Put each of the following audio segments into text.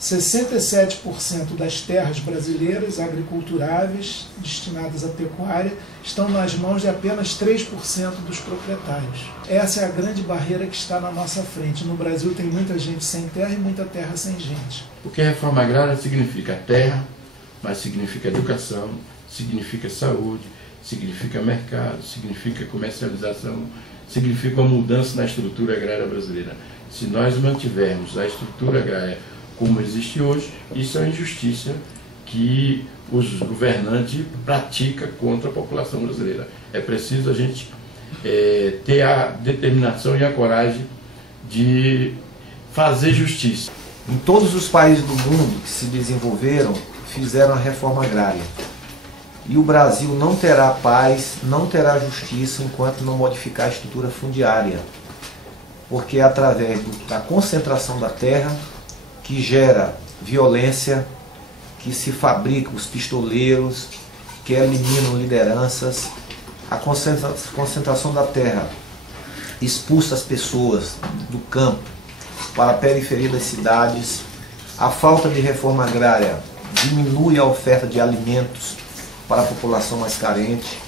67% das terras brasileiras agriculturáveis destinadas à pecuária estão nas mãos de apenas 3% dos proprietários. Essa é a grande barreira que está na nossa frente. No Brasil tem muita gente sem terra e muita terra sem gente. Porque a reforma agrária significa terra, mas significa educação, significa saúde, significa mercado, significa comercialização, significa uma mudança na estrutura agrária brasileira. Se nós mantivermos a estrutura agrária como existe hoje, isso é uma injustiça que os governantes praticam contra a população brasileira. É preciso a gente ter a determinação e a coragem de fazer justiça. Em todos os países do mundo que se desenvolveram, fizeram a reforma agrária. E o Brasil não terá paz, não terá justiça enquanto não modificar a estrutura fundiária. Porque é através da concentração da terra que gera violência, que se fabrica os pistoleiros, que eliminam lideranças. A concentração da terra expulsa as pessoas do campo para a periferia das cidades. A falta de reforma agrária diminui a oferta de alimentos para a população mais carente.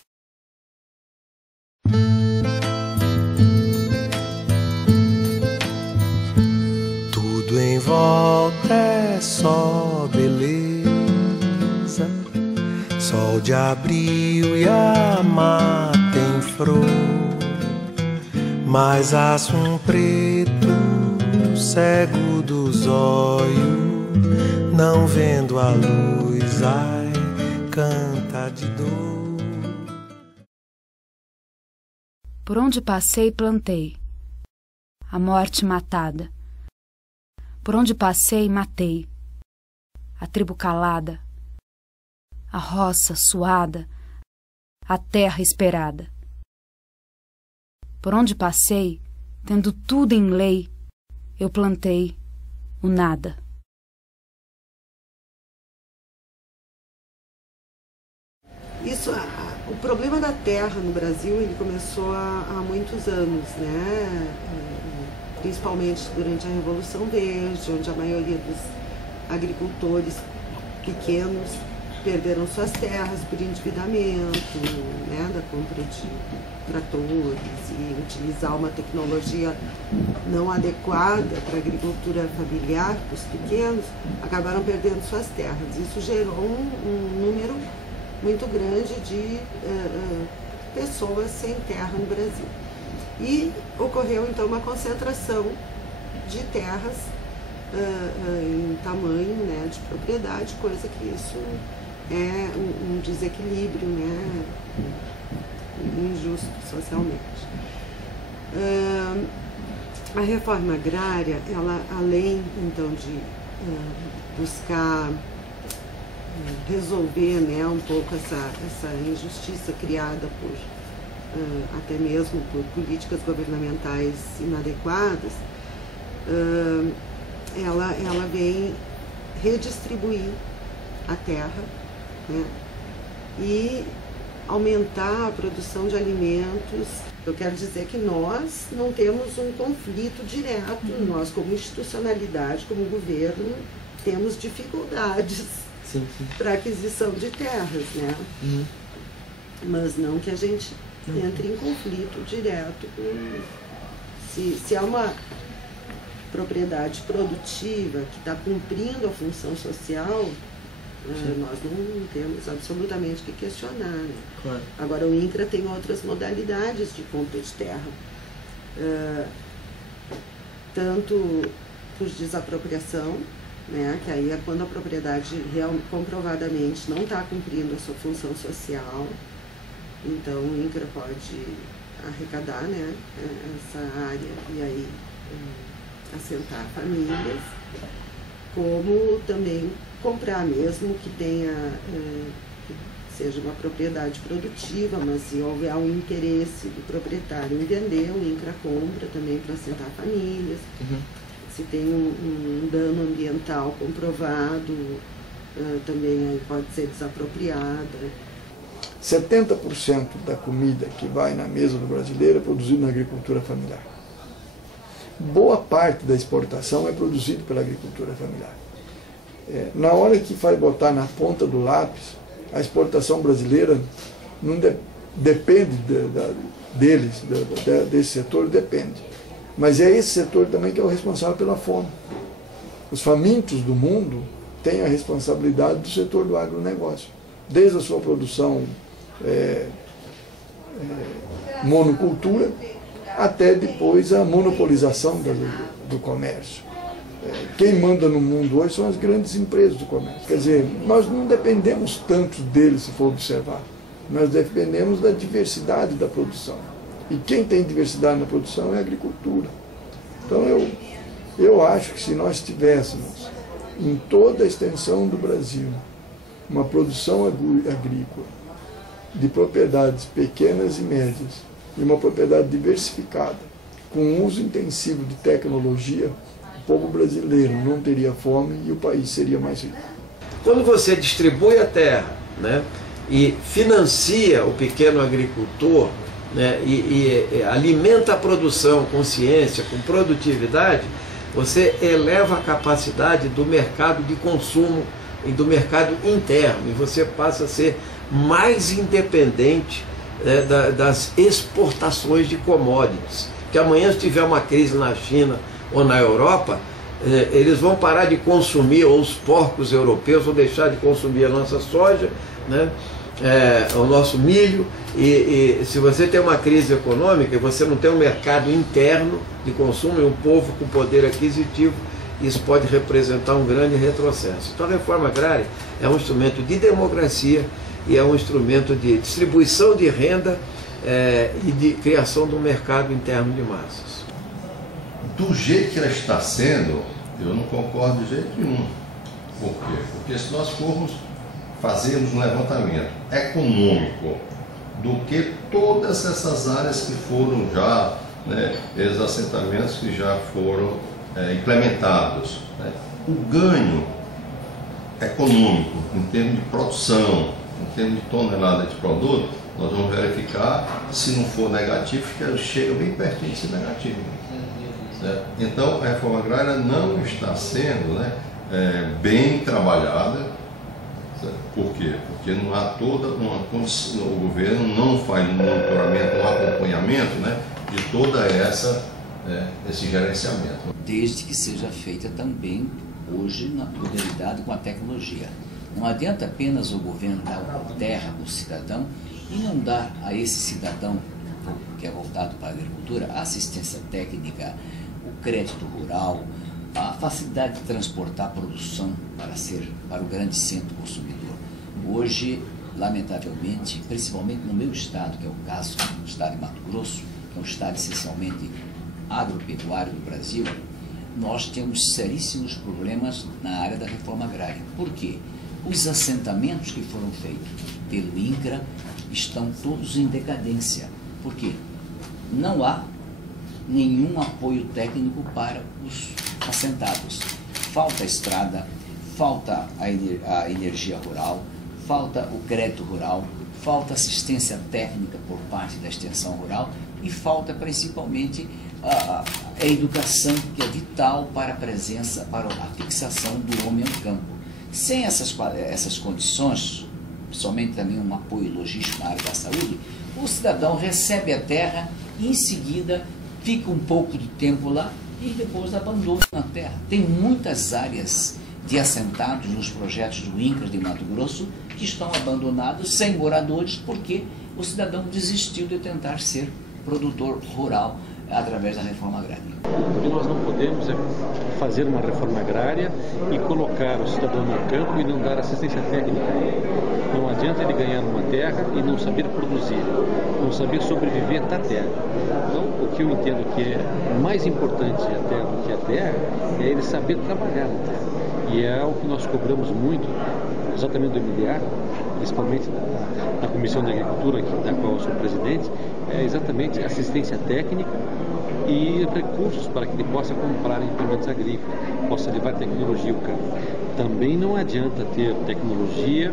Tudo em volta é só beleza, sol de abril e a mata em flor, mas aço um preto cego dos olhos, não vendo a luz, ai, canta de dor. Por onde passei, plantei. A morte matada. Por onde passei, matei. A tribo calada. A roça suada. A terra esperada. Por onde passei, tendo tudo em lei, eu plantei o nada. O problema da terra no Brasil ele começou há muitos anos, né? Principalmente durante a Revolução Verde, onde a maioria dos agricultores pequenos perderam suas terras por endividamento, né? Da compra de tratores e utilizar uma tecnologia não adequada para a agricultura familiar, para os pequenos, acabaram perdendo suas terras. Isso gerou um número muito grande de pessoas sem terra no Brasil. E ocorreu então uma concentração de terras em tamanho, né, de propriedade, coisa que isso é um desequilíbrio, né, injusto socialmente. A reforma agrária, ela, além então de buscar resolver, né, um pouco essa injustiça criada por até mesmo por políticas governamentais inadequadas, ela vem redistribuir a terra, né, e aumentar a produção de alimentos. Eu quero dizer que nós não temos um conflito direto, nós como institucionalidade, como governo, temos dificuldades para a aquisição de terras, né? Mas não que a gente entre em conflito direto com... Se há uma propriedade produtiva que está cumprindo a função social, nós não temos absolutamente o que questionar, né? Claro. Agora o INCRA tem outras modalidades de compra de terra, tanto por desapropriação, né, que aí é quando a propriedade comprovadamente não está cumprindo a sua função social, então o INCRA pode arrecadar, né, essa área e aí assentar famílias, como também comprar mesmo que tenha, que seja uma propriedade produtiva, mas se houver um interesse do proprietário em vender, o INCRA compra também para assentar famílias. Se tem um dano ambiental comprovado, também aí pode ser desapropriada. 70% da comida que vai na mesa do brasileiro é produzida na agricultura familiar. Boa parte da exportação é produzida pela agricultura familiar. Na hora que vai botar na ponta do lápis, a exportação brasileira não depende deles, desse setor, depende. Mas é esse setor também que é o responsável pela fome. Os famintos do mundo têm a responsabilidade do setor do agronegócio, desde a sua produção monocultura até depois a monopolização do comércio. Quem manda no mundo hoje são as grandes empresas do comércio. Quer dizer, nós não dependemos tanto deles, se for observar. Nós dependemos da diversidade da produção. E quem tem diversidade na produção é a agricultura. Então eu acho que se nós tivéssemos em toda a extensão do Brasil uma produção agrícola de propriedades pequenas e médias e uma propriedade diversificada, com uso intensivo de tecnologia, o povo brasileiro não teria fome e o país seria mais rico. Quando você distribui a terra, né, e financia o pequeno agricultor, né, e alimenta a produção com ciência, com produtividade, você eleva a capacidade do mercado de consumo e do mercado interno, e você passa a ser mais independente, né, das exportações de commodities. Que amanhã, se tiver uma crise na China ou na Europa, eles vão parar de consumir, ou os porcos europeus vão deixar de consumir a nossa soja, né, o nosso milho, e se você tem uma crise econômica e você não tem um mercado interno de consumo e um povo com poder aquisitivo, isso pode representar um grande retrocesso. Então a reforma agrária é um instrumento de democracia e é um instrumento de distribuição de renda e de criação de um mercado interno de massas. Do jeito que ela está sendo, eu não concordo de jeito nenhum. Por quê? Porque se nós formos fazermos um levantamento econômico do que todas essas áreas que foram já, né, esses assentamentos que já foram implementados, né, o ganho econômico em termos de produção, em termos de tonelada de produto, nós vamos verificar, se não for negativo, chega bem pertinho de ser negativo. Certo? Então a reforma agrária não está sendo, né, bem trabalhada. Por quê? Porque não há toda uma condição, o governo não faz um monitoramento, um acompanhamento, né, de toda esse gerenciamento. Desde que seja feita também, hoje, na modernidade com a tecnologia. Não adianta apenas o governo dar terra para o cidadão e não dar a esse cidadão, que é voltado para a agricultura, a assistência técnica, o crédito rural, a facilidade de transportar a produção para o grande centro consumidor. Hoje, lamentavelmente, principalmente no meu estado, que é o caso do estado de Mato Grosso, que é um estado essencialmente agropecuário do Brasil, nós temos seríssimos problemas na área da reforma agrária. Por quê? Os assentamentos que foram feitos pelo INCRA estão todos em decadência. Por quê? Não há nenhum apoio técnico para os assentados. Falta estrada, falta a energia rural, falta o crédito rural, falta assistência técnica por parte da extensão rural e falta principalmente a educação, que é vital para a presença, para a fixação do homem ao campo. Sem essas condições, principalmente também um apoio logístico na área da saúde, o cidadão recebe a terra e em seguida fica um pouco de tempo lá e depois abandona a terra. Tem muitas áreas de assentados nos projetos do INCRA de Mato Grosso que estão abandonados, sem moradores, porque o cidadão desistiu de tentar ser produtor rural através da reforma agrária. O que nós não podemos é fazer uma reforma agrária e colocar o cidadão no campo e não dar assistência técnica a ele. Não adianta ele ganhar uma terra e não saber produzir, não saber sobreviver da terra. Então, o que eu entendo que é mais importante até do que a terra é ele saber trabalhar na terra. E é o que nós cobramos muito, exatamente do MDA, principalmente da Comissão de Agricultura, da qual eu sou presidente, é exatamente assistência técnica e recursos para que ele possa comprar implementos agrícolas, possa levar tecnologia ao campo. Também não adianta ter tecnologia,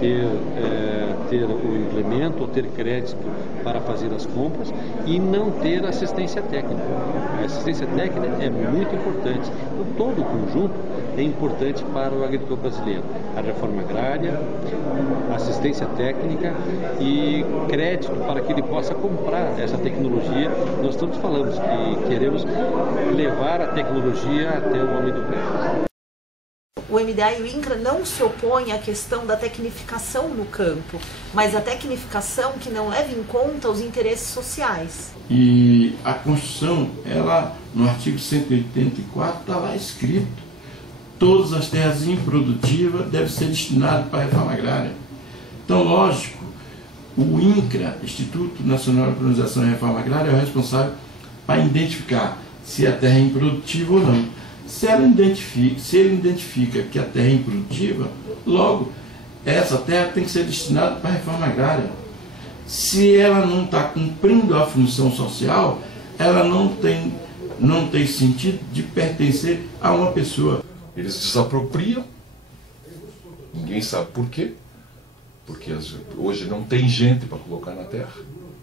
ter o implemento ou ter crédito para fazer as compras e não ter assistência técnica. A assistência técnica é muito importante. Então, todo o conjunto é importante para o agricultor brasileiro. A reforma agrária, assistência técnica e crédito para que ele possa comprar essa tecnologia. Nós estamos falando que queremos levar a tecnologia até o homem do campo. O MDA e o INCRA não se opõem à questão da tecnificação no campo, mas a tecnificação que não leva em conta os interesses sociais. E a Constituição, ela, no artigo 184, está lá escrito: todas as terras improdutivas devem ser destinadas para a reforma agrária. Então, lógico, o INCRA, Instituto Nacional de Colonização e Reforma Agrária, é o responsável para identificar se a terra é improdutiva ou não. Se ele identifica que a terra é improdutiva, logo, essa terra tem que ser destinada para a reforma agrária. Se ela não está cumprindo a função social, ela não tem sentido de pertencer a uma pessoa. Eles desapropriam, ninguém sabe por quê, porque hoje não tem gente para colocar na terra.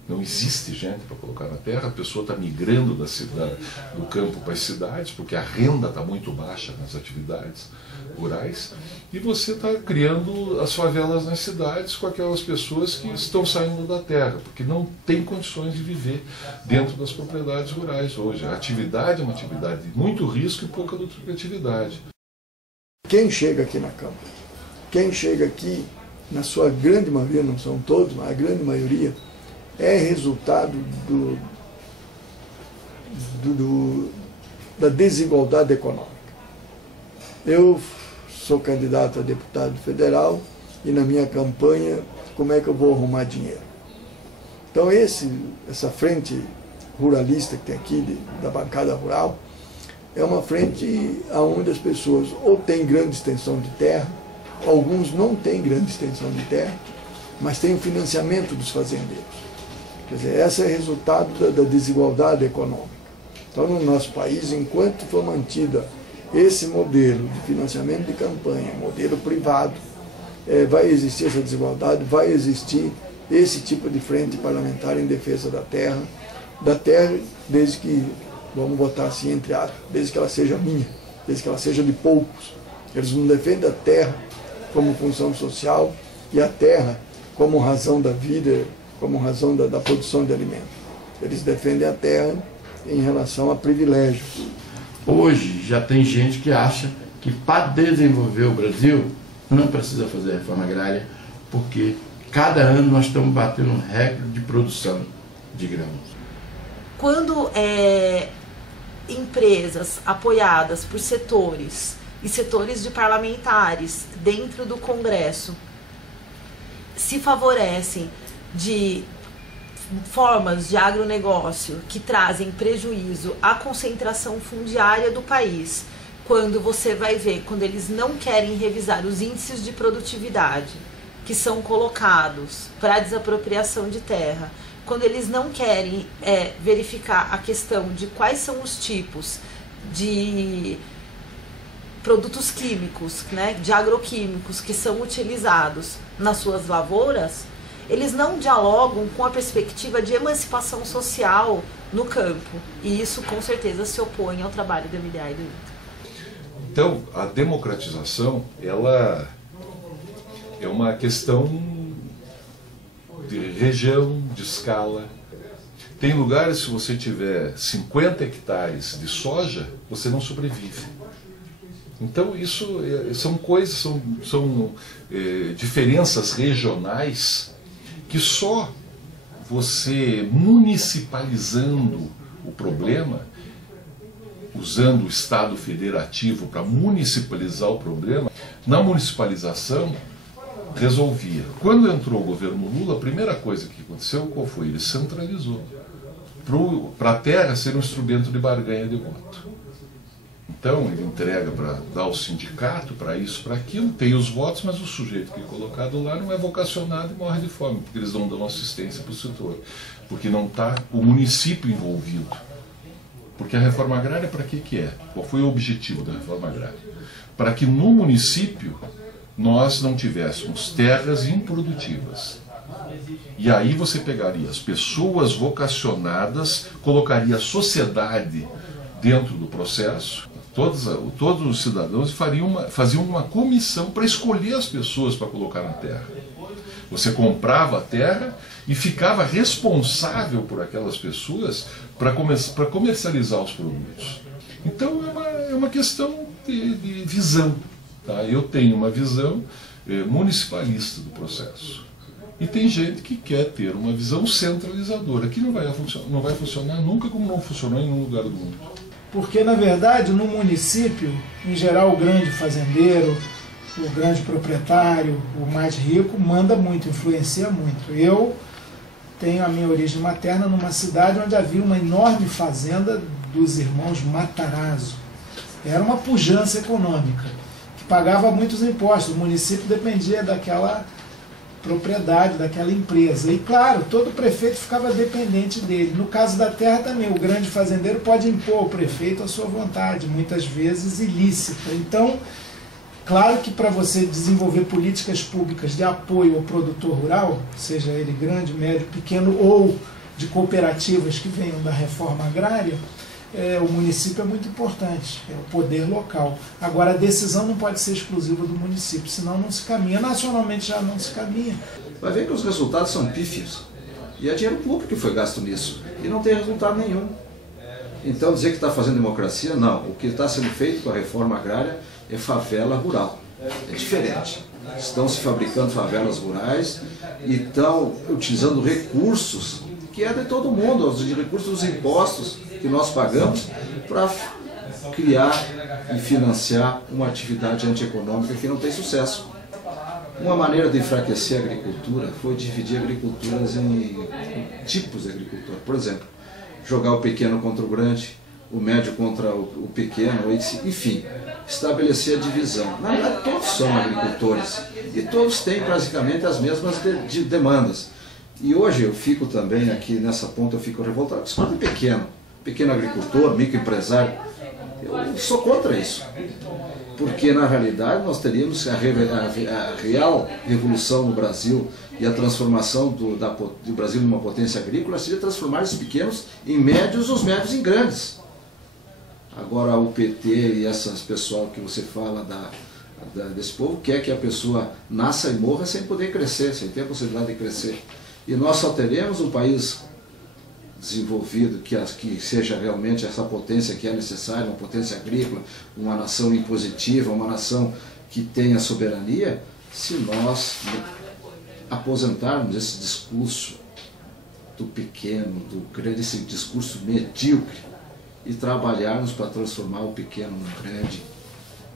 Não existe gente para colocar na terra, a pessoa está migrando do campo para as cidades, porque a renda está muito baixa nas atividades rurais, e você está criando as favelas nas cidades com aquelas pessoas que estão saindo da terra, porque não tem condições de viver dentro das propriedades rurais hoje. A atividade é uma atividade de muito risco e pouca lucratividade. Quem chega aqui na Câmara, quem chega aqui, na sua grande maioria, não são todos, mas a grande maioria, é resultado da desigualdade econômica. Eu sou candidato a deputado federal e na minha campanha, como é que eu vou arrumar dinheiro? Então essa frente ruralista que tem aqui, da bancada rural, é uma frente onde as pessoas ou têm grande extensão de terra, alguns não têm grande extensão de terra, mas têm o financiamento dos fazendeiros. Quer dizer, esse é resultado da desigualdade econômica. Então, no nosso país, enquanto for mantida esse modelo de financiamento de campanha, modelo privado, vai existir essa desigualdade, vai existir esse tipo de frente parlamentar em defesa da terra desde que, vamos botar assim entre aspas, desde que ela seja minha, desde que ela seja de poucos. Eles não defendem a terra como função social e a terra como razão da vida, como razão da produção de alimentos. Eles defendem a terra em relação a privilégio. Hoje já tem gente que acha que para desenvolver o Brasil não precisa fazer reforma agrária, porque cada ano nós estamos batendo um recorde de produção de grãos. Quando empresas apoiadas por setores e setores de parlamentares dentro do Congresso se favorecem de formas de agronegócio que trazem prejuízo à concentração fundiária do país, quando você vai ver, quando eles não querem revisar os índices de produtividade que são colocados para desapropriação de terra, quando eles não querem verificar a questão de quais são os tipos de produtos químicos, né, de agroquímicos que são utilizados nas suas lavouras, eles não dialogam com a perspectiva de emancipação social no campo. E isso, com certeza, se opõe ao trabalho do MDA e do INCRA. Então, a democratização, ela é uma questão de região, de escala. Tem lugares, se você tiver 50 hectares de soja, você não sobrevive. Então, isso são coisas, são diferenças regionais que só você municipalizando o problema, usando o Estado federativo para municipalizar o problema, na municipalização resolvia. Quando entrou o governo Lula, a primeira coisa que aconteceu, qual foi? Ele centralizou para a terra ser um instrumento de barganha de voto. Então ele entrega para dar ao sindicato, para isso, para aquilo, tem os votos, mas o sujeito que é colocado lá não é vocacionado e morre de fome, porque eles não dão assistência para o setor, porque não está o município envolvido. Porque a reforma agrária, para que é? Qual foi o objetivo da reforma agrária? Para que no município nós não tivéssemos terras improdutivas. E aí você pegaria as pessoas vocacionadas, colocaria a sociedade dentro do processo, Todos os cidadãos faziam uma comissão para escolher as pessoas para colocar na terra. Você comprava a terra e ficava responsável por aquelas pessoas para comercializar os produtos. Então é uma questão de visão. Tá? Eu tenho uma visão municipalista do processo. E tem gente que quer ter uma visão centralizadora, que não vai funcionar nunca como não funcionou em nenhum lugar do mundo. Porque, na verdade, no município, em geral, o grande fazendeiro, o grande proprietário, o mais rico, manda muito, influencia muito. Eu tenho a minha origem materna numa cidade onde havia uma enorme fazenda dos irmãos Matarazzo. Era uma pujança econômica, que pagava muitos impostos. O município dependia daquela propriedade, daquela empresa. E, claro, todo prefeito ficava dependente dele. No caso da terra também, o grande fazendeiro pode impor ao prefeito a sua vontade, muitas vezes ilícita. Então, claro que para você desenvolver políticas públicas de apoio ao produtor rural, seja ele grande, médio, pequeno ou de cooperativas que venham da reforma agrária, o município é muito importante, é o poder local. Agora, a decisão não pode ser exclusiva do município, senão não se caminha. Nacionalmente já não se caminha. Vai ver que os resultados são pífios. E é dinheiro público que foi gasto nisso. E não tem resultado nenhum. Então, dizer que está fazendo democracia, não. O que está sendo feito com a reforma agrária é favela rural. É diferente. Estão se fabricando favelas rurais e estão utilizando recursos que é de todo mundo, os recursos dos impostos que nós pagamos para criar e financiar uma atividade antieconômica que não tem sucesso. Uma maneira de enfraquecer a agricultura foi dividir agriculturas em tipos de agricultura. Por exemplo, jogar o pequeno contra o grande, o médio contra o pequeno, enfim, estabelecer a divisão. Na verdade, todos são agricultores e todos têm praticamente as mesmas demandas. E hoje eu fico também aqui nessa ponta, eu fico revoltado. Isso é pequeno agricultor, microempresário. Eu sou contra isso. Porque na realidade nós teríamos a real revolução no Brasil e a transformação do Brasil numa potência agrícola seria transformar os pequenos em médios, os médios em grandes. Agora o PT e essas pessoal que você fala desse povo quer que a pessoa nasça e morra sem poder crescer, sem ter a possibilidade de crescer. E nós só teremos um país desenvolvido que seja realmente essa potência que é necessária, uma potência agrícola, uma nação impositiva, uma nação que tenha soberania, se nós aposentarmos esse discurso do pequeno, do grande, esse discurso medíocre, e trabalharmos para transformar o pequeno num grande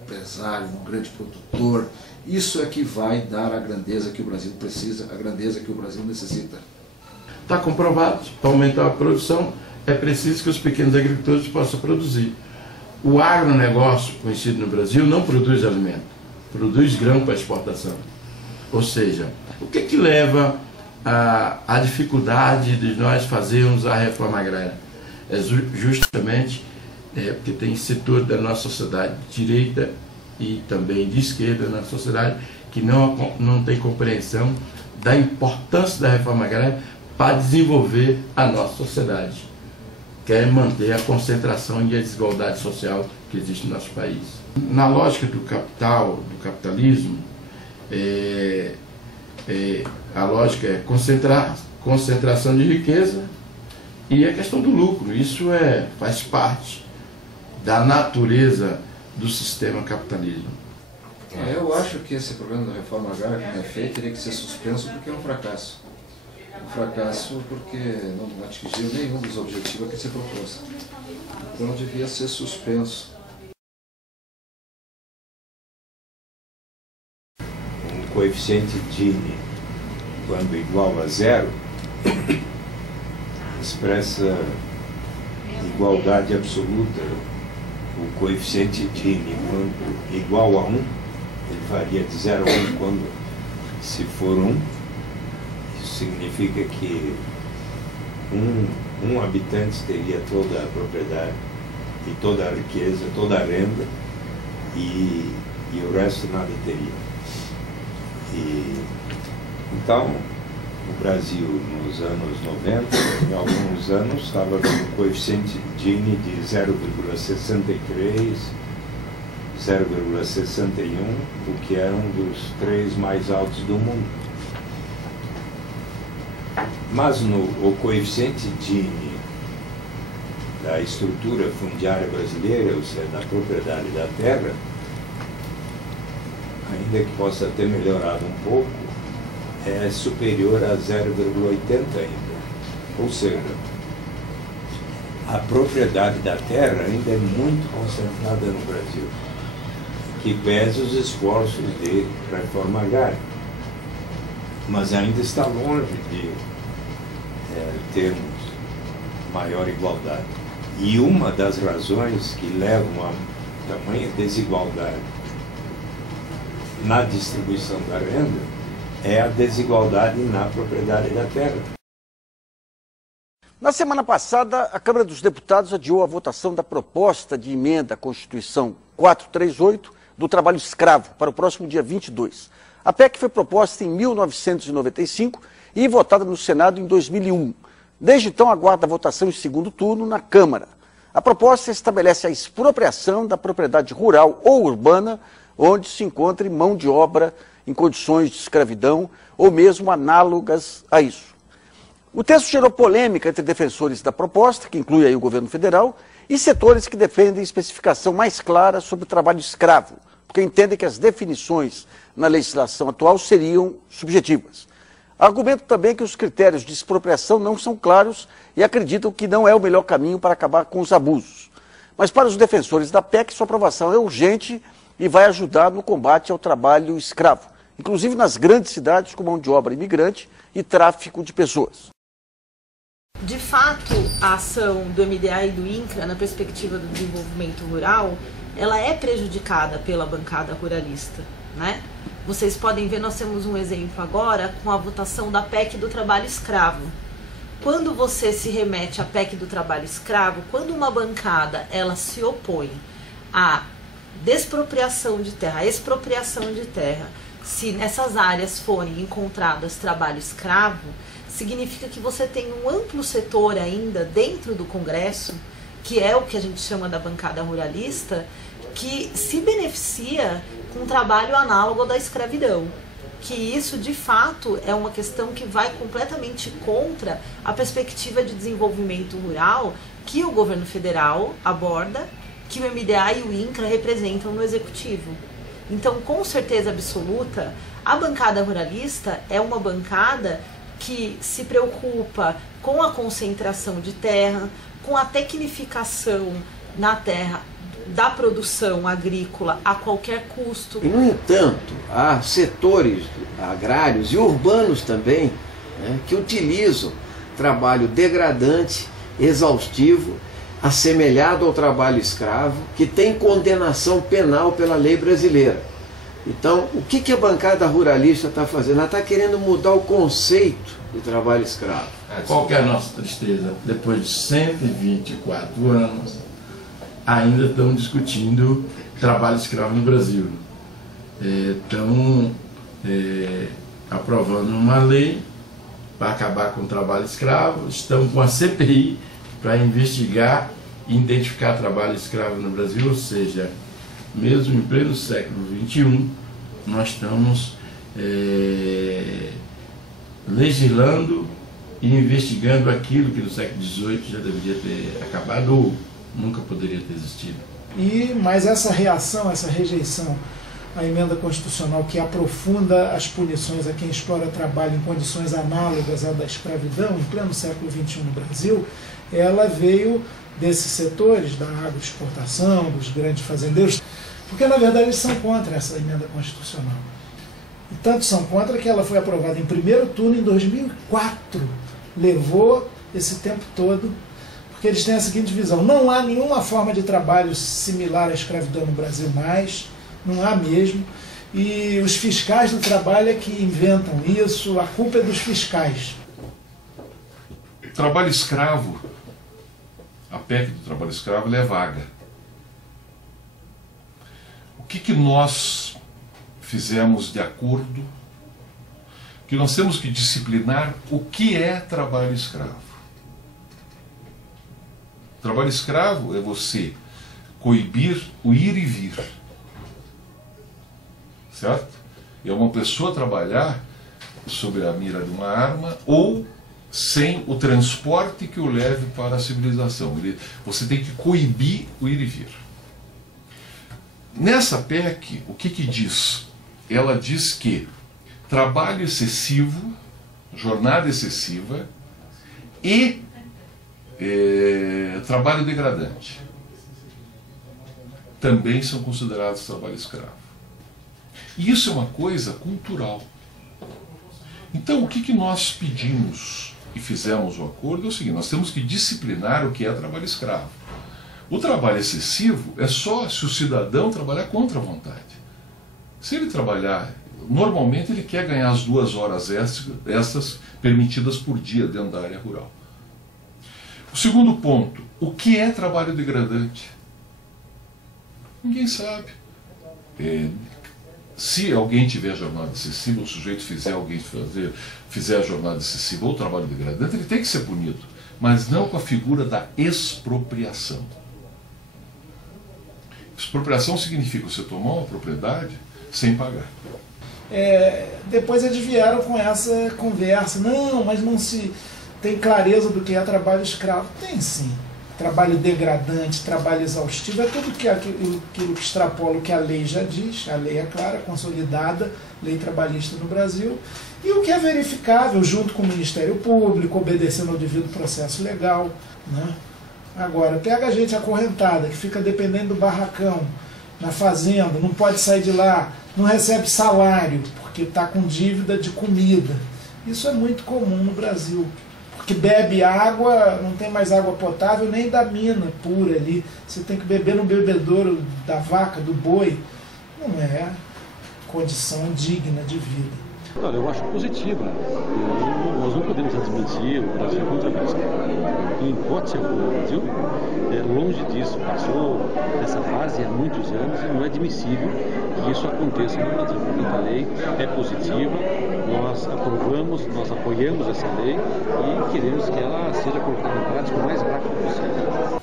empresário, num grande produtor. Isso é que vai dar a grandeza que o Brasil precisa, a grandeza que o Brasil necessita. Está comprovado, para aumentar a produção, é preciso que os pequenos agricultores possam produzir. O agronegócio, conhecido no Brasil, não produz alimento, produz grão para exportação. Ou seja, o que leva à dificuldade de nós fazermos a reforma agrária? É justamente porque tem setor da nossa sociedade de direita e também de esquerda na sociedade que não tem compreensão da importância da reforma agrária para desenvolver a nossa sociedade. Quer manter a concentração e a desigualdade social que existe no nosso país. Na lógica do capital, do capitalismo, a lógica é concentração de riqueza e a questão do lucro. Isso faz parte da natureza do sistema capitalismo. Eu acho que esse programa da reforma agrária, como é feito, teria que ser suspenso porque é um fracasso. Um fracasso porque não atingiu nenhum dos objetivos que se propôs. Então devia ser suspenso. Um coeficiente Gini, quando igual a zero, expressa igualdade absoluta. O coeficiente Gini, quando igual a 1, ele varia de 0 a 1 quando, se for 1, isso significa que um habitante teria toda a propriedade e toda a riqueza, toda a renda, e o resto nada teria. Então, o Brasil, nos anos 90, em alguns anos, estava com um coeficiente Gini de 0,63, 0,61, o que era um dos 3 mais altos do mundo. Mas o coeficiente Gini da estrutura fundiária brasileira, ou seja, da propriedade da terra, ainda que possa ter melhorado um pouco, é superior a 0,80 ainda. Ou seja, a propriedade da terra ainda é muito concentrada no Brasil, que pese os esforços de reforma agrária. Mas ainda está longe de termos maior igualdade. E uma das razões que levam a tamanha desigualdade na distribuição da renda é a desigualdade na propriedade da terra. Na semana passada, a Câmara dos Deputados adiou a votação da proposta de emenda à Constituição 438 do trabalho escravo para o próximo dia 22. A PEC foi proposta em 1995 e votada no Senado em 2001. Desde então, aguarda a votação em segundo turno na Câmara. A proposta estabelece a expropriação da propriedade rural ou urbana onde se encontre mão de obra em condições de escravidão ou mesmo análogas a isso. O texto gerou polêmica entre defensores da proposta, que inclui aí o governo federal, e setores que defendem especificação mais clara sobre o trabalho escravo, porque entendem que as definições na legislação atual seriam subjetivas. Argumento também que os critérios de expropriação não são claros e acreditam que não é o melhor caminho para acabar com os abusos. Mas para os defensores da PEC, sua aprovação é urgente e vai ajudar no combate ao trabalho escravo, inclusive nas grandes cidades com mão de obra imigrante e tráfico de pessoas. De fato, a ação do MDA e do INCRA na perspectiva do desenvolvimento rural, ela é prejudicada pela bancada ruralista, né? Vocês podem ver, nós temos um exemplo agora com a votação da PEC do trabalho escravo. Quando você se remete à PEC do trabalho escravo, quando uma bancada ela se opõe à despropriação de terra, à expropriação de terra, se nessas áreas forem encontradas trabalho escravo, significa que você tem um amplo setor ainda dentro do Congresso, que é o que a gente chama da bancada ruralista, que se beneficia com um trabalho análogo ao da escravidão. Que isso, de fato, é uma questão que vai completamente contra a perspectiva de desenvolvimento rural que o governo federal aborda, que o MDA e o INCRA representam no Executivo. Então, com certeza absoluta, a bancada ruralista é uma bancada que se preocupa com a concentração de terra, com a tecnificação na terra da produção agrícola a qualquer custo. E, no entanto, há setores agrários e urbanos também, né, que utilizam trabalho degradante, exaustivo, assemelhado ao trabalho escravo, que tem condenação penal pela lei brasileira. Então, o que a bancada ruralista está fazendo? Ela está querendo mudar o conceito de trabalho escravo. Qual que é a nossa tristeza? Depois de 124 anos, ainda estão discutindo trabalho escravo no Brasil. Estão aprovando uma lei para acabar com o trabalho escravo, estão com a CPI para investigar e identificar trabalho escravo no Brasil, ou seja, mesmo em pleno século XXI, nós estamos legislando e investigando aquilo que no século XVIII já deveria ter acabado ou nunca poderia ter existido. Mas essa reação, essa rejeição à emenda constitucional que aprofunda as punições a quem explora trabalho em condições análogas à da escravidão em pleno século XXI no Brasil, ela veio desses setores da agroexportação, dos grandes fazendeiros, porque na verdade eles são contra essa emenda constitucional. E tanto são contra que ela foi aprovada em primeiro turno em 2004. Levou esse tempo todo, porque eles têm a seguinte visão: não há nenhuma forma de trabalho similar à escravidão no Brasil mais, não há mesmo, e os fiscais do trabalho é que inventam isso, a culpa é dos fiscais. Trabalho escravo, a PEC do trabalho escravo, ela é vaga. O que nós fizemos de acordo? Que nós temos que disciplinar o que é trabalho escravo. Trabalho escravo é você coibir o ir e vir. certo? É uma pessoa trabalhar sob a mira de uma arma ou sem o transporte que o leve para a civilização. Você tem que coibir o ir e vir. Nessa PEC, o que diz? Ela diz que trabalho excessivo, jornada excessiva e trabalho degradante também são considerados trabalho escravo. E isso é uma coisa cultural. Então, o que nós pedimos e fizemos o acordo é o seguinte: nós temos que disciplinar o que é trabalho escravo. O trabalho excessivo é só se o cidadão trabalhar contra a vontade. Se ele trabalhar, normalmente ele quer ganhar as 2 horas extras permitidas por dia dentro da área rural. O segundo ponto: o que é trabalho degradante? Ninguém sabe. Se alguém tiver jornada excessiva, o sujeito fizer a jornada excessiva ou trabalho degradante, ele tem que ser punido, mas não com a figura da expropriação. Expropriação significa você tomar uma propriedade sem pagar. Depois eles vieram com essa conversa: não, mas não se tem clareza do que é trabalho escravo. Tem sim. Trabalho degradante, trabalho exaustivo, é tudo aquilo que extrapola o que a lei já diz. A lei é clara, consolidada, lei trabalhista no Brasil, e o que é verificável junto com o Ministério Público, obedecendo ao devido processo legal, né? Agora, pega a gente acorrentada, que fica dependendo do barracão, na fazenda, não pode sair de lá, não recebe salário, porque está com dívida de comida. Isso é muito comum no Brasil. Que bebe água, não tem mais água potável nem da mina pura ali. Você tem que beber no bebedouro da vaca, do boi. Não é condição digna de vida. Olha, eu acho positivo. Nós não podemos admitir o Brasil contra o Brasil. Em hipótese alguma, o Brasil é longe disso. Passou essa fase há muitos anos e não é admissível que isso aconteça no Brasil. Portanto, a lei é positiva, nós aprovamos, nós apoiamos essa lei e queremos que ela seja colocada em prática o mais rápido possível.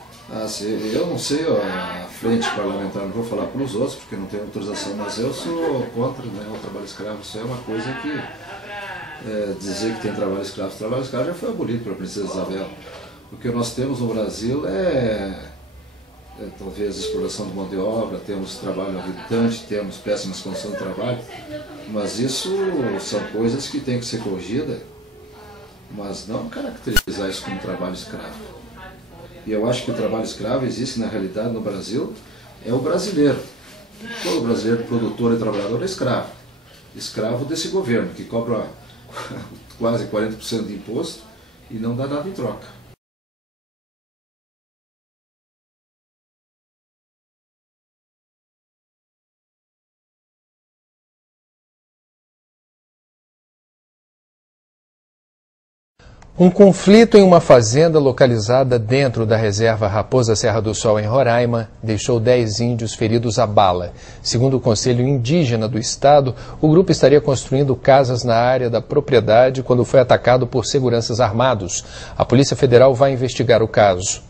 Eu não sei, a frente parlamentar, não vou falar para os outros porque não tenho autorização, mas eu sou contra, né, o trabalho escravo. Isso é uma coisa que dizer que tem trabalho escravo já foi abolido pela Princesa Isabel. O que nós temos no Brasil talvez exploração de mão de obra, temos trabalho habilitante, temos péssimas condições de trabalho, mas isso são coisas que têm que ser corrigidas, mas não caracterizar isso como trabalho escravo. E eu acho que o trabalho escravo existe na realidade no Brasil, é o brasileiro. Todo brasileiro, produtor e trabalhador, é escravo. Escravo desse governo, que cobra quase 40% de imposto e não dá nada em troca. Um conflito em uma fazenda localizada dentro da reserva Raposa Serra do Sol, em Roraima, deixou 10 índios feridos a bala. Segundo o Conselho Indígena do Estado, o grupo estaria construindo casas na área da propriedade quando foi atacado por seguranças armados. A Polícia Federal vai investigar o caso.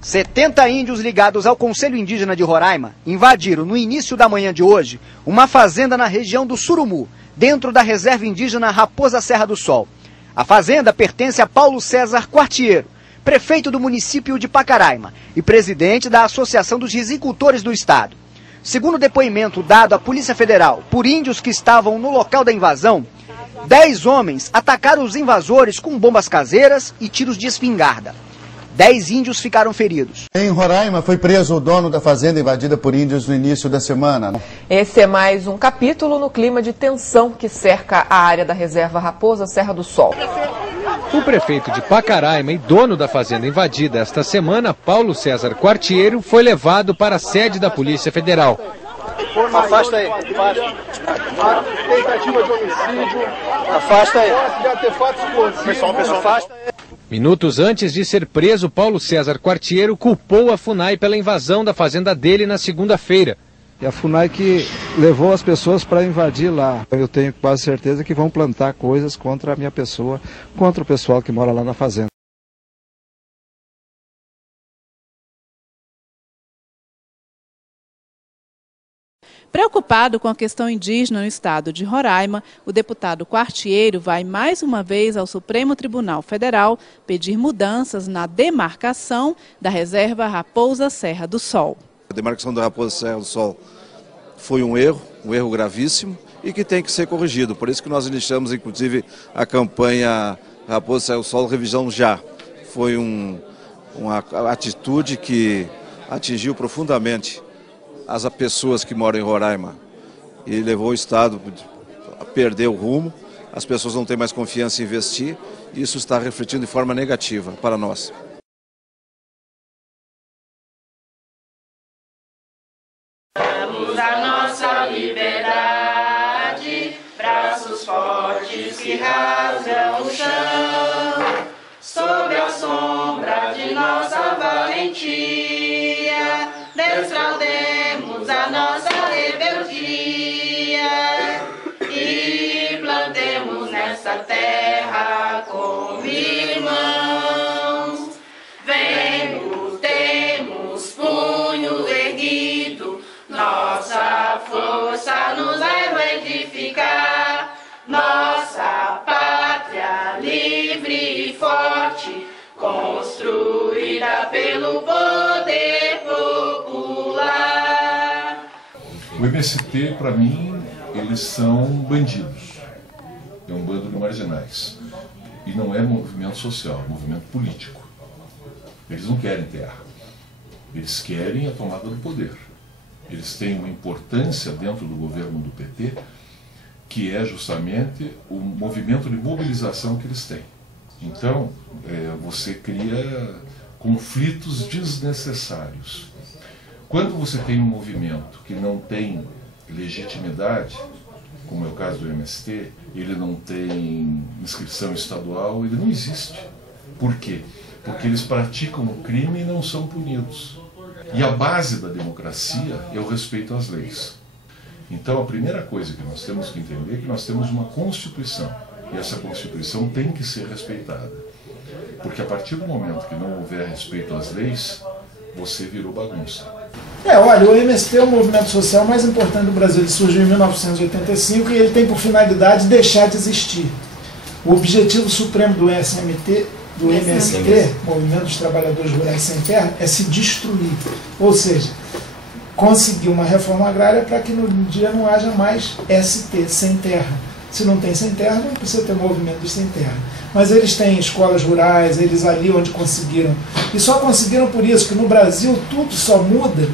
70 índios ligados ao Conselho Indígena de Roraima invadiram no início da manhã de hoje uma fazenda na região do Surumu, dentro da reserva indígena Raposa Serra do Sol. A fazenda pertence a Paulo César Quartiero, prefeito do município de Pacaraima e presidente da Associação dos Rizicultores do Estado. Segundo o depoimento dado à Polícia Federal por índios que estavam no local da invasão, 10 homens atacaram os invasores com bombas caseiras e tiros de espingarda. 10 índios ficaram feridos. Em Roraima foi preso o dono da fazenda invadida por índios no início da semana. Esse é mais um capítulo no clima de tensão que cerca a área da reserva Raposa Serra do Sol. O prefeito de Pacaraima e dono da fazenda invadida esta semana, Paulo César Quartiero, foi levado para a sede da Polícia Federal. Afasta aí. Tentativa de homicídio. Afasta aí. Pessoal, afasta aí. Minutos antes de ser preso, Paulo César Quartiero culpou a FUNAI pela invasão da fazenda dele na segunda-feira. E a FUNAI que levou as pessoas para invadir lá. Eu tenho quase certeza que vão plantar coisas contra a minha pessoa, contra o pessoal que mora lá na fazenda. Preocupado com a questão indígena no estado de Roraima, o deputado Quartiero vai mais uma vez ao Supremo Tribunal Federal pedir mudanças na demarcação da reserva Raposa Serra do Sol. A demarcação da Raposa Serra do Sol foi um erro gravíssimo e que tem que ser corrigido. Por isso que nós iniciamos, inclusive, a campanha Raposa Serra do Sol Revisão Já. Foi uma atitude que atingiu profundamente as pessoas que moram em Roraima e levou o Estado a perder o rumo. As pessoas não têm mais confiança em investir e isso está refletindo de forma negativa para nós. A nossa liberdade, braços fortes que rasgam o chão, sob a sombra de nossa valentia, desfraldemos a nossa rebeldia e plantemos nessa terra como irmãos. Vemos, temos punho erguido, nossa força nos leva a edificar nossa pátria livre e forte, construída pelo poder popular. O MST, para mim, eles são bandidos. É um bando de marginais. E não é movimento social, é movimento político. Eles não querem terra. Eles querem a tomada do poder. Eles têm uma importância dentro do governo do PT, que é justamente o movimento de mobilização que eles têm. Então, você cria conflitos desnecessários. Quando você tem um movimento que não tem legitimidade, como é o caso do MST, ele não tem inscrição estadual, ele não existe. Por quê? Porque eles praticam o crime e não são punidos. E a base da democracia é o respeito às leis. Então, a primeira coisa que nós temos que entender é que nós temos uma Constituição. E essa Constituição tem que ser respeitada. Porque a partir do momento que não houver respeito às leis, você virou bagunça. Olha, o MST é o movimento social mais importante do Brasil. Ele surgiu em 1985 e ele tem por finalidade deixar de existir. O objetivo supremo do MST, Movimento dos Trabalhadores Rurais Sem Terra, é se destruir. Ou seja, conseguir uma reforma agrária para que no dia não haja mais ST, sem terra. Se não tem sem terra, não precisa ter movimento dos sem terra. Mas eles têm escolas rurais, eles ali onde conseguiram. E só conseguiram por isso, que no Brasil tudo só muda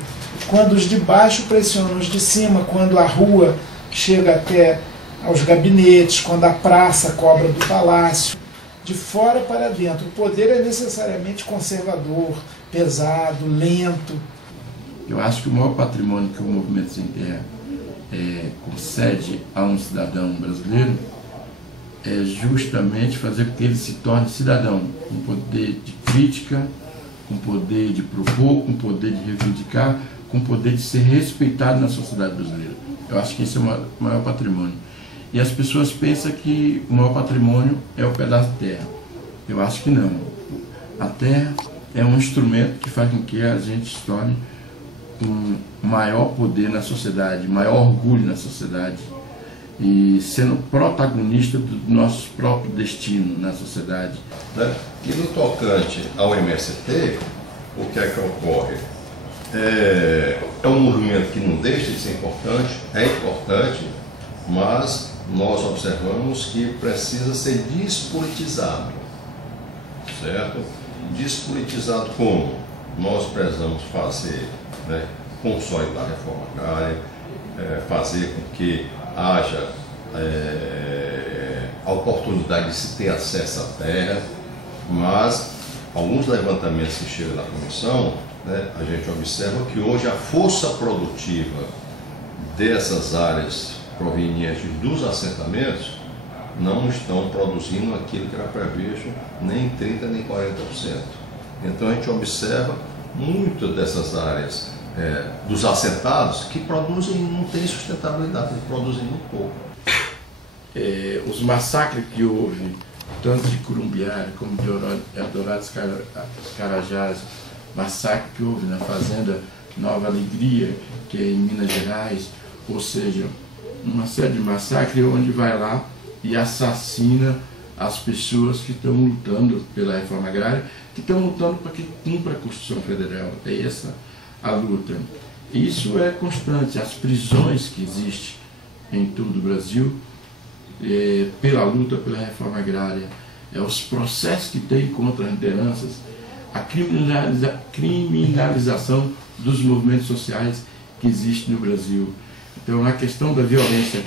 quando os de baixo pressionam os de cima, quando a rua chega até aos gabinetes, quando a praça cobra do palácio. De fora para dentro. O poder é necessariamente conservador, pesado, lento. Eu acho que o maior patrimônio que o Movimento Sem Terra concede a um cidadão brasileiro é justamente fazer com que ele se torne cidadão, com poder de crítica, com poder de propor, com poder de reivindicar, com poder de ser respeitado na sociedade brasileira. Eu acho que esse é o maior patrimônio. E as pessoas pensam que o maior patrimônio é o pedaço de terra. Eu acho que não. A terra é um instrumento que faz com que a gente se torne um maior poder na sociedade, maior orgulho na sociedade e sendo protagonista do nosso próprio destino na sociedade. E no tocante ao MST, o que é que ocorre? É um movimento que não deixa de ser importante, é importante, mas nós observamos que precisa ser despolitizado, certo? Despolitizado como? Nós precisamos fazer, consolidar a reforma agrária, fazer com que haja a oportunidade de se ter acesso à terra, mas alguns levantamentos que chegam na comissão, a gente observa que hoje a força produtiva dessas áreas provenientes dos assentamentos não estão produzindo aquilo que era previsto nem 30% nem 40%. Então a gente observa muitas dessas áreas dos assentados que produzem, não tem sustentabilidade, produzem muito pouco. Os massacres que houve, tanto de Curumbiara como de Eldorado Carajás, massacre que houve na fazenda Nova Alegria, que é em Minas Gerais, ou seja, uma série de massacres onde vai lá e assassina as pessoas que estão lutando pela reforma agrária, que estão lutando para que cumpra a Constituição Federal. É essa a luta. Isso é constante. As prisões que existem em todo o Brasil, pela luta pela reforma agrária, os processos que tem contra as lideranças, a criminalização dos movimentos sociais que existem no Brasil. Então, a questão da violência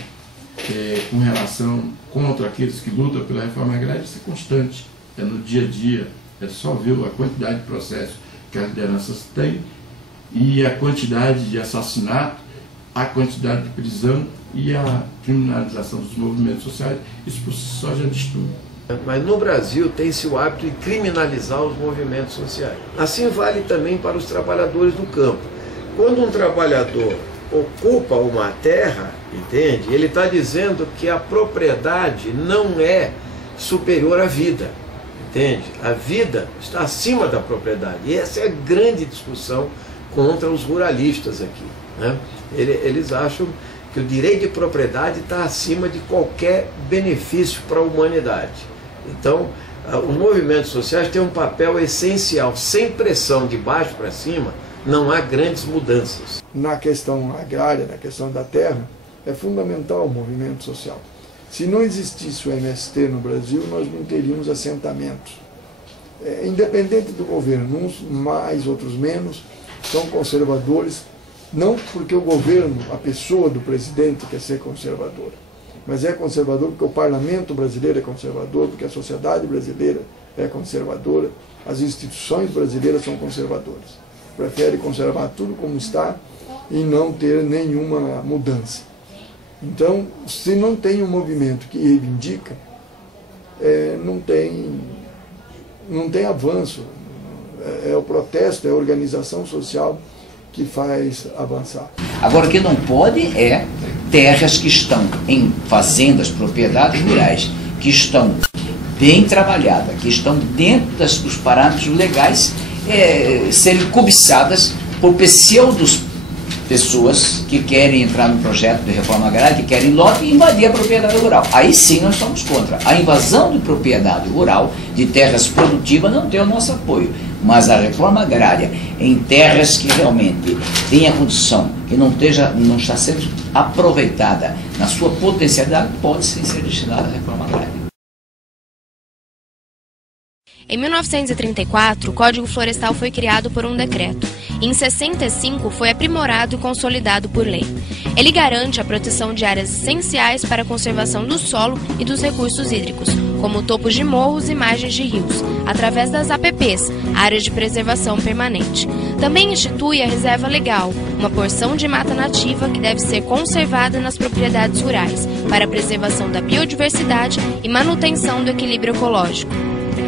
com relação contra aqueles que lutam pela reforma agrária, isso é constante, é no dia a dia, é só ver a quantidade de processos que as lideranças têm e a quantidade de assassinato, a quantidade de prisão e a criminalização dos movimentos sociais, isso por si só já diz tudo. Mas no Brasil tem-se o hábito de criminalizar os movimentos sociais. Assim vale também para os trabalhadores do campo. Quando um trabalhador ocupa uma terra, entende? Ele está dizendo que a propriedade não é superior à vida, entende? A vida está acima da propriedade. E essa é a grande discussão contra os ruralistas aqui, né? Eles acham que o direito de propriedade está acima de qualquer benefício para a humanidade. Então, os movimentos sociais têm um papel essencial. Sem pressão de baixo para cima, não há grandes mudanças. Na questão agrária, na questão da terra, é fundamental o movimento social. Se não existisse o MST no Brasil, nós não teríamos assentamentos. Independente do governo, uns mais, outros menos, são conservadores, não porque o governo, a pessoa do presidente quer ser conservadora, mas é conservador porque o parlamento brasileiro é conservador, porque a sociedade brasileira é conservadora, as instituições brasileiras são conservadoras. Prefere conservar tudo como está e não ter nenhuma mudança. Então, se não tem um movimento que reivindica, não tem avanço. É o protesto, é a organização social que faz avançar. Agora, o que não pode é terras que estão em fazendas, propriedades rurais, que estão bem trabalhadas, que estão dentro dos parâmetros legais, serem cobiçadas por pseudos pessoas que querem entrar no projeto de reforma agrária, que querem lote e invadir a propriedade rural. Aí sim nós somos contra. A invasão de propriedade rural, de terras produtivas, não tem o nosso apoio. Mas a reforma agrária em terras que realmente têm a condição, que não está sendo aproveitada na sua potencialidade, pode sim ser destinada à reforma agrária. Em 1934, o Código Florestal foi criado por um decreto. E em 65 foi aprimorado e consolidado por lei. Ele garante a proteção de áreas essenciais para a conservação do solo e dos recursos hídricos, como topos de morros e margens de rios, através das APPs, Áreas de Preservação Permanente. Também institui a Reserva Legal, uma porção de mata nativa que deve ser conservada nas propriedades rurais, para a preservação da biodiversidade e manutenção do equilíbrio ecológico.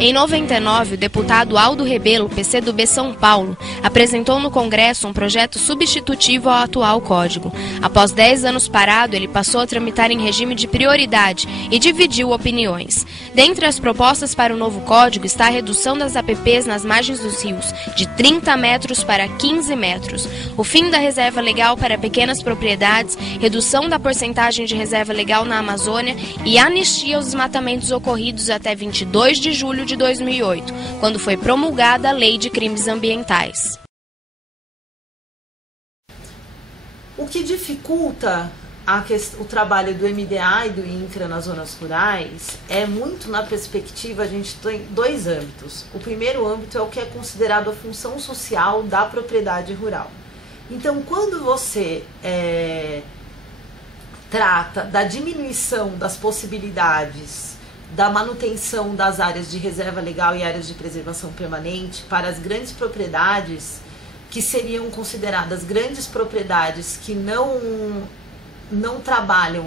Em 99, o deputado Aldo Rebelo, PCdoB São Paulo, apresentou no Congresso um projeto substitutivo ao atual Código. Após 10 anos parado, ele passou a tramitar em regime de prioridade e dividiu opiniões. Dentre as propostas para o novo Código está a redução das APPs nas margens dos rios, de 30 metros para 15 metros, o fim da reserva legal para pequenas propriedades, redução da porcentagem de reserva legal na Amazônia e anistia aos desmatamentos ocorridos até 22 de julho de 2008, quando foi promulgada a Lei de Crimes Ambientais. O que dificulta o trabalho do MDA e do INCRA nas zonas rurais é muito na perspectiva, a gente tem dois âmbitos. O primeiro âmbito é o que é considerado a função social da propriedade rural. Então, quando você trata da diminuição das possibilidades da manutenção das áreas de reserva legal e áreas de preservação permanente para as grandes propriedades, que seriam consideradas grandes propriedades que não trabalham,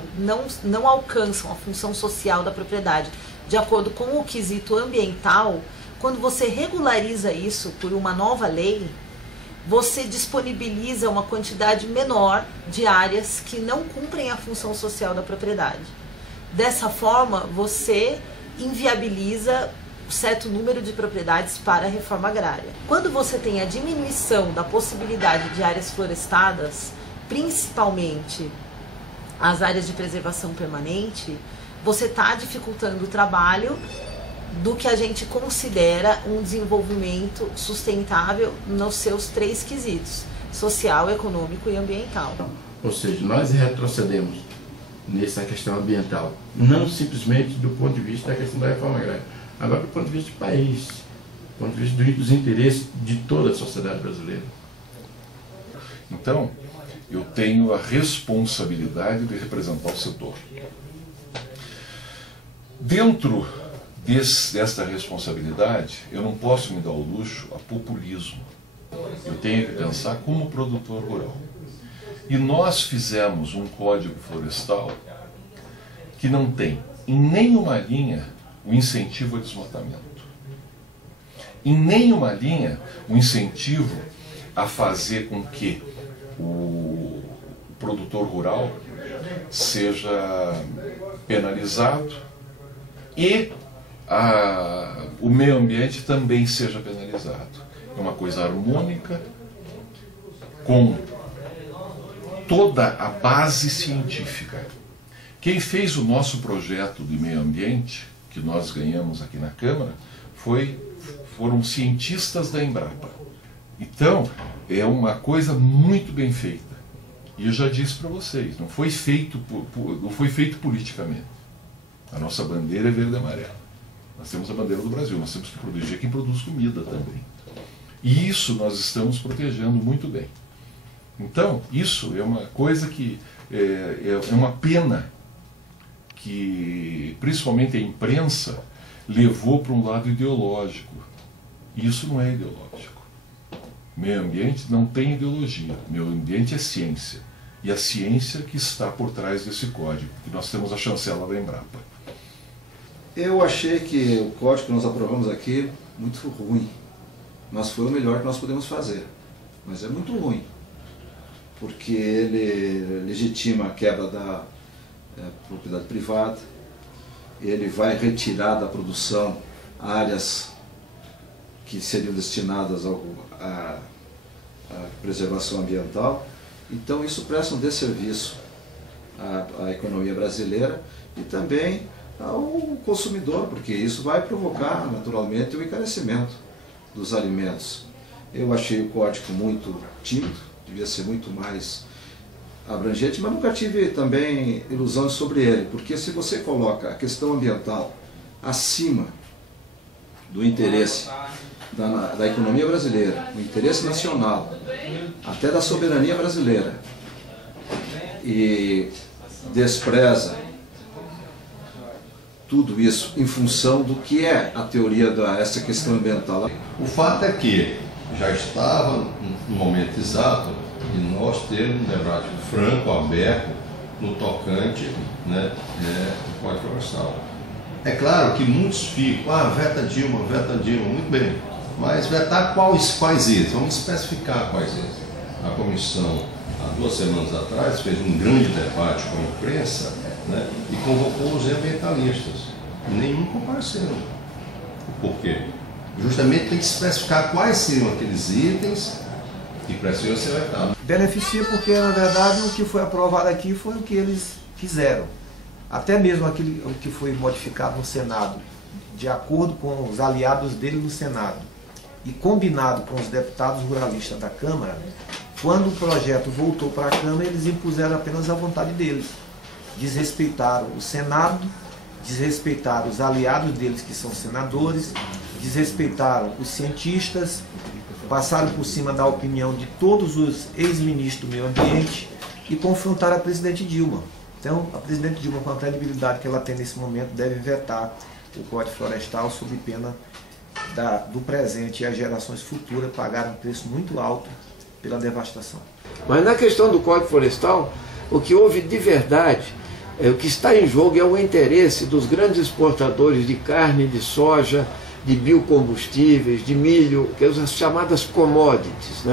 não alcançam a função social da propriedade de acordo com o quesito ambiental, quando você regulariza isso por uma nova lei, você disponibiliza uma quantidade menor de áreas que não cumprem a função social da propriedade. Dessa forma, você inviabiliza um certo número de propriedades para a reforma agrária. Quando você tem a diminuição da possibilidade de áreas florestadas, principalmente as áreas de preservação permanente, você está dificultando o trabalho do que a gente considera um desenvolvimento sustentável nos seus 3 quesitos: social, econômico e ambiental. Ou seja, nós retrocedemos nessa questão ambiental, não simplesmente do ponto de vista da questão da reforma agrária, agora do ponto de vista do país, do ponto de vista dos interesses de toda a sociedade brasileira. Então, eu tenho a responsabilidade de representar o setor. Dentro desta responsabilidade, eu não posso me dar o luxo a populismo. Eu tenho que pensar como produtor rural. E nós fizemos um código florestal que não tem em nenhuma linha o incentivo ao desmatamento. Em nenhuma linha o incentivo a fazer com que o produtor rural seja penalizado e o meio ambiente também seja penalizado. É uma coisa harmônica, com toda a base científica. Quem fez o nosso projeto de meio ambiente, que nós ganhamos aqui na Câmara, foram cientistas da Embrapa. Então, é uma coisa muito bem feita. E eu já disse para vocês, não foi feito politicamente. A nossa bandeira é verde e amarela. Nós temos a bandeira do Brasil, nós temos que proteger quem produz comida também. E isso nós estamos protegendo muito bem. Então, isso é uma coisa que é uma pena que, principalmente a imprensa, levou para um lado ideológico. Isso não é ideológico. Meio ambiente não tem ideologia. Meio ambiente é ciência. E a ciência que está por trás desse código, que nós temos a chancela da Embrapa. Eu achei que o código que nós aprovamos aqui muito ruim. Mas foi o melhor que nós podemos fazer. Mas é muito ruim. Porque ele legitima a quebra da propriedade privada, ele vai retirar da produção áreas que seriam destinadas à preservação ambiental. Então isso presta um desserviço à economia brasileira e também ao consumidor, porque isso vai provocar naturalmente o encarecimento dos alimentos. Eu achei o código muito tímido, devia ser muito mais abrangente, mas nunca tive também ilusões sobre ele, porque se você coloca a questão ambiental acima do interesse da economia brasileira, o interesse nacional, até da soberania brasileira, e despreza tudo isso em função do que é a teoria dessa questão ambiental. O fato é que já estava no momento exato de nós termos um debate franco, aberto, no tocante do Código Florestal. É claro que muitos ficam, veta Dilma, muito bem, mas vetar quais eles? Vamos especificar quais eles. A comissão, há 2 semanas atrás, fez um grande debate com a imprensa, e convocou os ambientalistas. Nenhum compareceram. Por quê? Justamente tem que especificar quais seriam aqueles itens que precisam ser vetados. Beneficia porque, na verdade, o que foi aprovado aqui foi o que eles quiseram. Até mesmo o que foi modificado no Senado, de acordo com os aliados dele no Senado, e combinado com os deputados ruralistas da Câmara, quando o projeto voltou para a Câmara, eles impuseram apenas a vontade deles. Desrespeitaram o Senado, desrespeitaram os aliados deles, que são senadores, desrespeitaram os cientistas, passaram por cima da opinião de todos os ex-ministros do meio ambiente e confrontaram a presidente Dilma. Então, a presidente Dilma, com a credibilidade que ela tem nesse momento, deve vetar o Código Florestal sob pena do presente e as gerações futuras pagarem um preço muito alto pela devastação. Mas na questão do Código Florestal, o que houve de verdade, o que está em jogo é o interesse dos grandes exportadores de carne, de soja, de biocombustíveis, de milho, que são as chamadas commodities,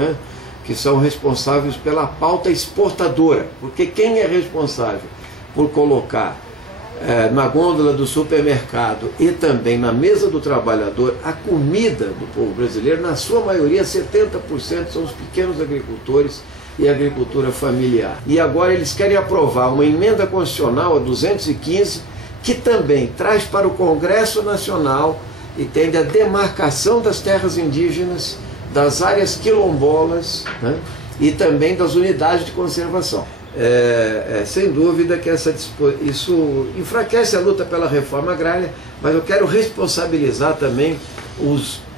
que são responsáveis pela pauta exportadora. Porque quem é responsável por colocar na gôndola do supermercado e também na mesa do trabalhador a comida do povo brasileiro, na sua maioria 70% são os pequenos agricultores, e agricultura familiar. E agora eles querem aprovar uma emenda constitucional, a 215, que também traz para o Congresso Nacional e tem a demarcação das terras indígenas, das áreas quilombolas, né, e também das unidades de conservação. Sem dúvida que isso enfraquece a luta pela reforma agrária, mas eu quero responsabilizar também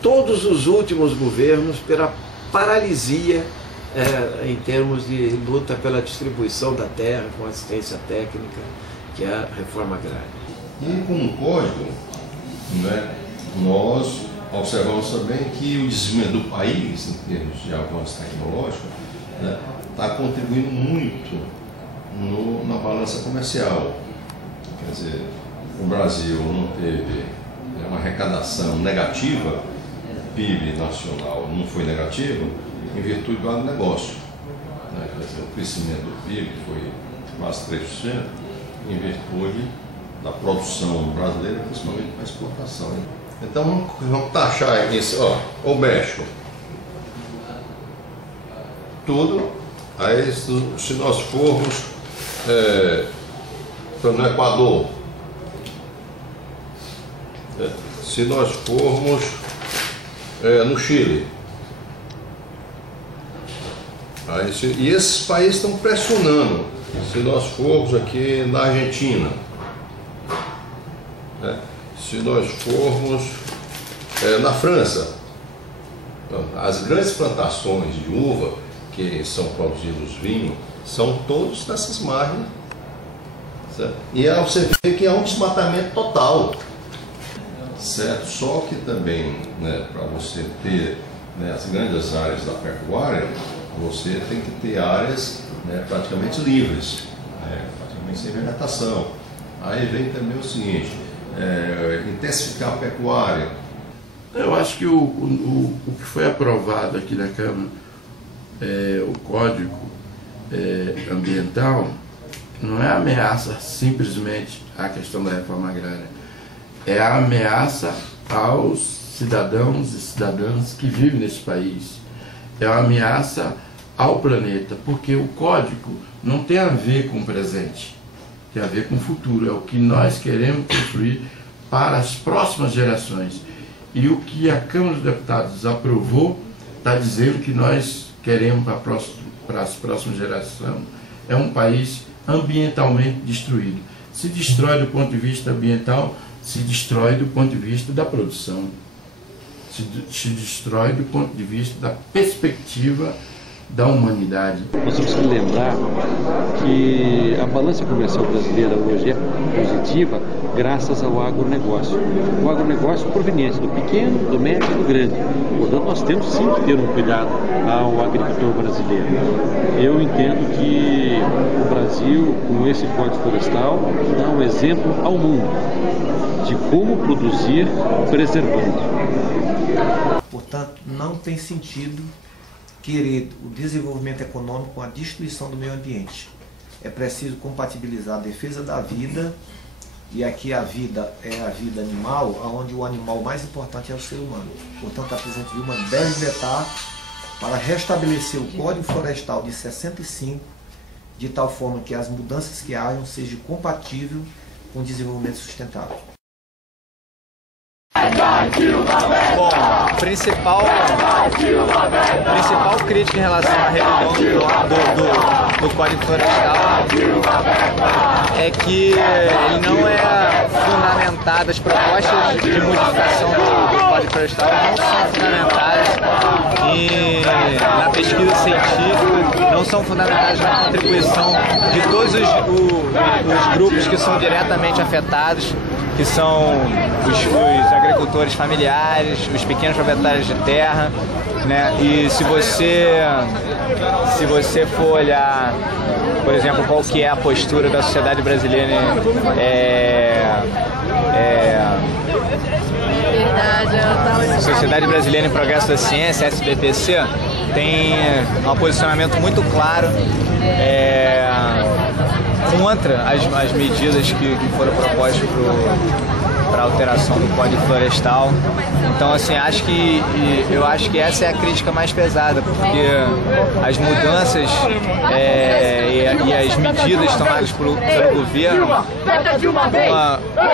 todos os últimos governos pela paralisia em termos de luta pela distribuição da terra com assistência técnica, que é a reforma agrária. E com o código, né, nós observamos também que o desenvolvimento do país, em termos de avanço tecnológico, né, está contribuindo muito na balança comercial. Quer dizer, o Brasil não teve uma arrecadação negativa, o PIB nacional não foi negativo, em virtude do agronegócio. Né? Quer dizer, o crescimento do PIB foi quase 3%, em virtude da produção brasileira, principalmente para exportação. Né? Então vamos taxar esse, o México. Tudo, aí se nós formos no Equador, se nós formos no Chile, aí, e esses países estão pressionando, se nós formos aqui na Argentina, se nós formos na França, as grandes plantações de uva que são produzidos vinho são todos nessas margens, certo? E você vê que há um desmatamento total, certo? Só que também, né, para você ter, né, as grandes áreas da pecuária, você tem que ter áreas, né, praticamente livres, né, praticamente sem vegetação. Aí vem também o seguinte, intensificar a pecuária. Eu acho que o que foi aprovado aqui na Câmara, o Código Ambiental, não é ameaça simplesmente à questão da reforma agrária, é a ameaça aos cidadãos e cidadãs que vivem nesse país, é uma ameaça ao planeta, porque o Código não tem a ver com o presente, tem a ver com o futuro, é o que nós queremos construir para as próximas gerações. E o que a Câmara dos Deputados aprovou está dizendo que nós queremos para as próximas gerações é um país ambientalmente destruído. Se destrói do ponto de vista ambiental, se destrói do ponto de vista da produção, se destrói do ponto de vista da perspectiva da humanidade. Nós temos que lembrar que a balança comercial brasileira hoje é positiva graças ao agronegócio. O agronegócio proveniente do pequeno, do médio e do grande. Portanto, nós temos sim que ter um cuidado ao agricultor brasileiro. Eu entendo que o Brasil, com esse Código Florestal, dá um exemplo ao mundo de como produzir preservando. Portanto, não tem sentido querer o desenvolvimento econômico com a destruição do meio ambiente. É preciso compatibilizar a defesa da vida, e aqui a vida é a vida animal, onde o animal mais importante é o ser humano. Portanto, a presidente Dilma deve vetar para restabelecer o Código Florestal de 65, de tal forma que as mudanças que hajam sejam compatíveis com o desenvolvimento sustentável. Bom, a principal crítica em relação à revisão do Código Florestal é que ele não é fundamentado, as propostas de modificação do Código Florestal não são fundamentadas na pesquisa científica, não são fundamentadas na contribuição de todos os grupos que são diretamente afetados, que são os agricultores familiares, os pequenos proprietários de terra, né? E se você for olhar, por exemplo, qual que é a postura da sociedade brasileira, Sociedade Brasileira em Progresso da Ciência, SBPC, tem um posicionamento muito claro contra as medidas que foram propostas para alteração do Código Florestal. Então, assim, eu acho que essa é a crítica mais pesada, porque as mudanças e as medidas tomadas pelo governo,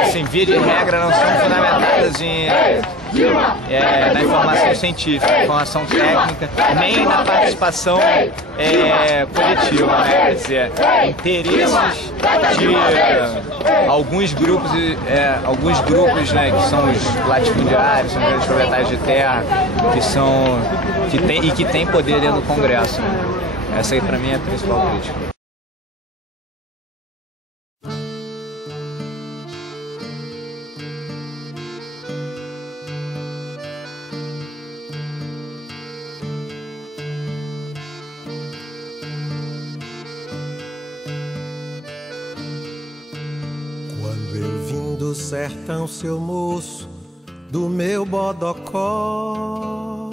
assim, via de regra, não são fundamentadas na informação científica, informação técnica, nem na participação coletiva, né? Quer dizer, interesses de alguns grupos, né, que são os latifundiários, são os proprietários de terra, que têm poder dentro do Congresso. Né? Essa aí, para mim, é a principal crítica. Do sertão, seu moço, do meu bodocó.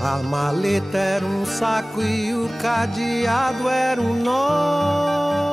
A maleta era um saco e o cadeado era um nó.